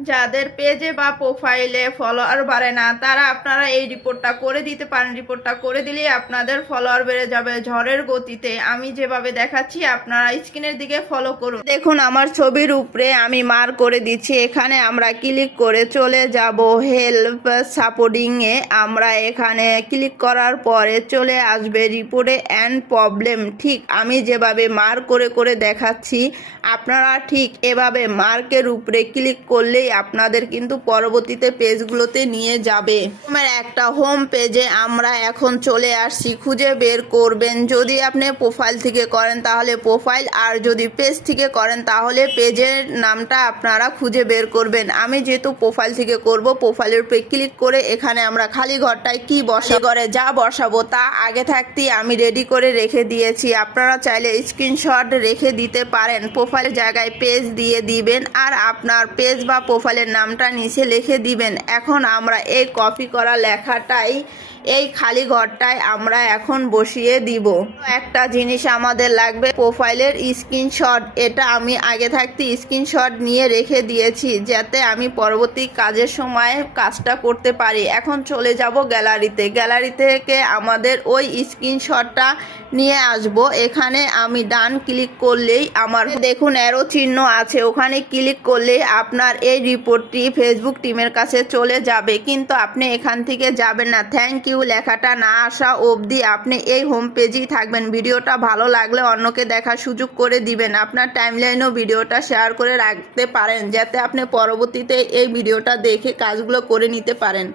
যাদের পেজে বা প্রোফাইলে ফলোয়ার বাড়ে না তারা আপনারা এই রিপোর্টটা করে দিতে পারেন। রিপোর্টটা করে দিলেই আপনাদের ফলোয়ার বেড়ে যাবে ঝড়ের গতিতে। আমি যেভাবে দেখাচ্ছি আপনারা স্ক্রিনের দিকে ফলো করুন। দেখুন আমার ছবির উপরে আমি মার্ক করে দিচ্ছি, এখানে আমরা ক্লিক করে চলে যাব হেল্প সাপোর্টিংয়ে। আমরা এখানে ক্লিক করার পরে চলে আসবে রিপোর্টে অ্যান্ড প্রবলেম। ঠিক আমি যেভাবে মার্ক করে করে দেখাচ্ছি আপনারা ঠিক এভাবে মার্কের উপরে ক্লিক করলেই আপনাদের কিন্তু পরবর্তীতে পেজগুলোতে নিয়ে যাবে। আমার একটা হোম পেজে আমরা এখন চলে আসছি, খুঁজে বের করবেন। যদি আপনি প্রোফাইল থেকে করেন তাহলে প্রোফাইল, আর যদি পেজ থেকে করেন তাহলে পেজের নামটা আপনারা খুঁজে বের করবেন। আমি যেহেতু প্রোফাইল থেকে করব, প্রোফাইলের উপরে ক্লিক করে এখানে আমরা খালি ঘরটায় কি বসা করে যা বসাবো তা আগে থাকতেই আমি রেডি করে রেখে দিয়েছি। আপনারা চাইলে স্ক্রিনশট রেখে দিতে পারেন। প্রোফাইলের জায়গায় পেজ দিয়ে দিবেন আর আপনার পেজ বা প্রোফাইলের নামটা নিচে লিখে দিবেন। এখন আমরা এই কপি করা লেখাটাই এই খালি ঘরটায় আমরা এখন বসিয়ে দিব। একটা জিনিস আমাদের লাগবে, প্রোফাইলের স্ক্রিনশট। এটা আমি আগে থাকতে স্ক্রিনশট নিয়ে রেখে দিয়েছি যাতে আমি পরবর্তী কাজের সময় কাজটা করতে পারি। এখন চলে যাব গ্যালারিতে। গ্যালারি থেকে আমাদের ওই স্ক্রিনশটটা নিয়ে আসব। এখানে আমি ডান ক্লিক করলেই আমার দেখুন অ্যারো চিহ্ন আছে, ওখানে ক্লিক করলেই আপনার এই রিপোর্টটি ফেসবুক টিমের কাছে চলে যাবে। কিন্তু আপনি এখান থেকে যাবেন না, থ্যাংক ইউ লেখাটা না আসা অবধি আপনি এই হোম পেজেই থাকবেন। ভিডিওটা ভালো লাগলে অন্যকে দেখার সুযোগ করে দিবেন। আপনার টাইমলাইনেও ভিডিওটা শেয়ার করে রাখতে পারেন যাতে আপনি পরবর্তীতে এই ভিডিওটা দেখে কাজগুলো করে নিতে পারেন।